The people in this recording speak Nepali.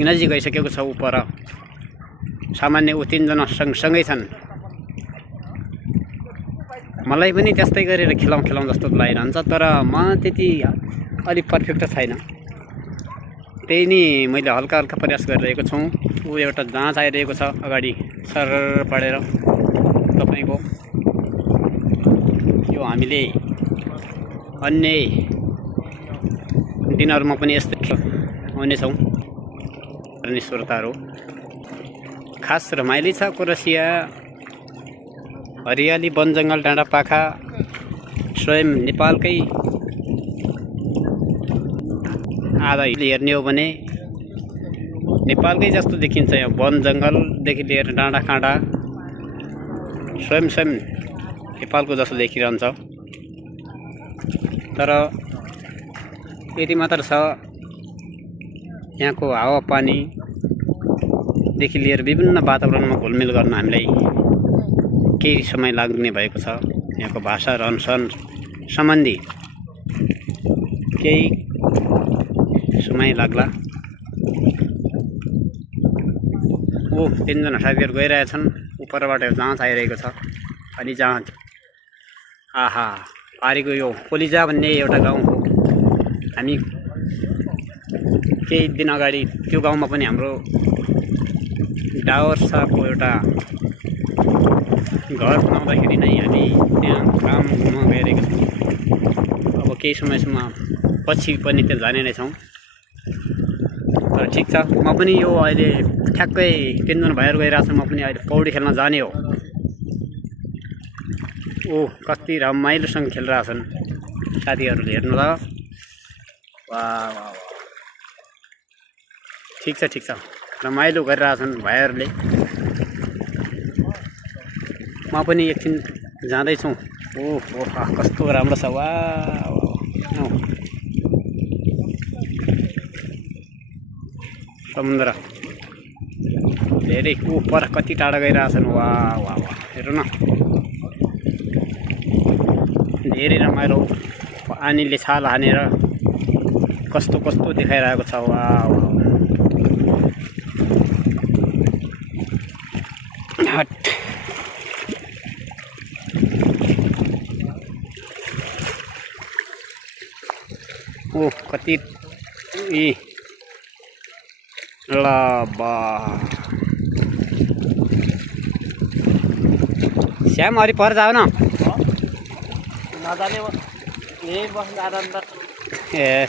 नजिक गइसकेको छ। उपर सामान्य ऊ 3 जना सँगसँगै छन्। मलाई पनि त्यस्तै गरेर खेलाउँ जस्तो लागिरहन्छ, तर म त्यति अलि पर्फेक्ट छैन। त्यही नि मैले हल्का प्रयास गरिरहेको छु। ऊ एउटा जाँच आइरहेको छ अगाडि सर पढेर तपाईको। यो हामीले अन्य दिनहरुमा पनि यस्तै आउनेछौँ गर्ने श्रोताहरू। खास रमाइलो छ कोरसिया। हरियाली, वन जंगल, डाँडा पाखा स्वयं नेपालकै आधा हेर्ने हो भने नेपालकै जस्तो देखिन्छ। यहाँ वन जंगलदेखि लिएर डाँडा काँडा स्वयं नेपालको जस्तो देखिरहन्छ। तर यति मात्र छ, यहाँको हावापानीदेखि लिएर विभिन्न वातावरणमा घुलमिल गर्न हामीलाई केही समय लाग्ने भएको छ। यहाँको भाषा, रहनसहन सम्बन्धी केही समय लाग्ला। ओ 3 जना साथीहरू गइरहेछन्। उपरबाट जाँच आइरहेको छ। अनि जाँच आहा पारीको यो कोलिजा भन्ने एउटा गाउँ हो। हामी केही दिन अगाडि त्यो गाउँमा पनि हाम्रो डावर्साको एउटा घर बनाउँदाखेरि नै हामी त्यहाँ काम गर्न गइरहेका छौँ। अब केही समयसम्म पछि पनि त्यो जाने नै छौँ। तर ठिक छ, म पनि यो अहिले ठ्याक्कै 3 जना भाइहरू गइरहेको छ। म पनि अहिले पौडी खेल्न जाने हो। ओ कति रमाइलोसँग खेलिरहेछन् साथीहरूले, हेर्नु ल। वाह वाह वाह, ठिक छ रमाइलो गरिरहेछन् भाइहरूले। म पनि एकछिन जाँदैछु। ओहो कस्तो राम्रो छ। वाह समुद्र धेरै उपर कति टाढा गइरहेछन्। वाह वाह वाह, हेर्नु न, धेरै रमाइलो। पानीले छाल हानेर कस्तो देखाइरहेको छ। वाह वाह, हट ओ कति ल बा श्याम हरि पर जाऊ न। नजाने यही बस्नु आनन्द। ए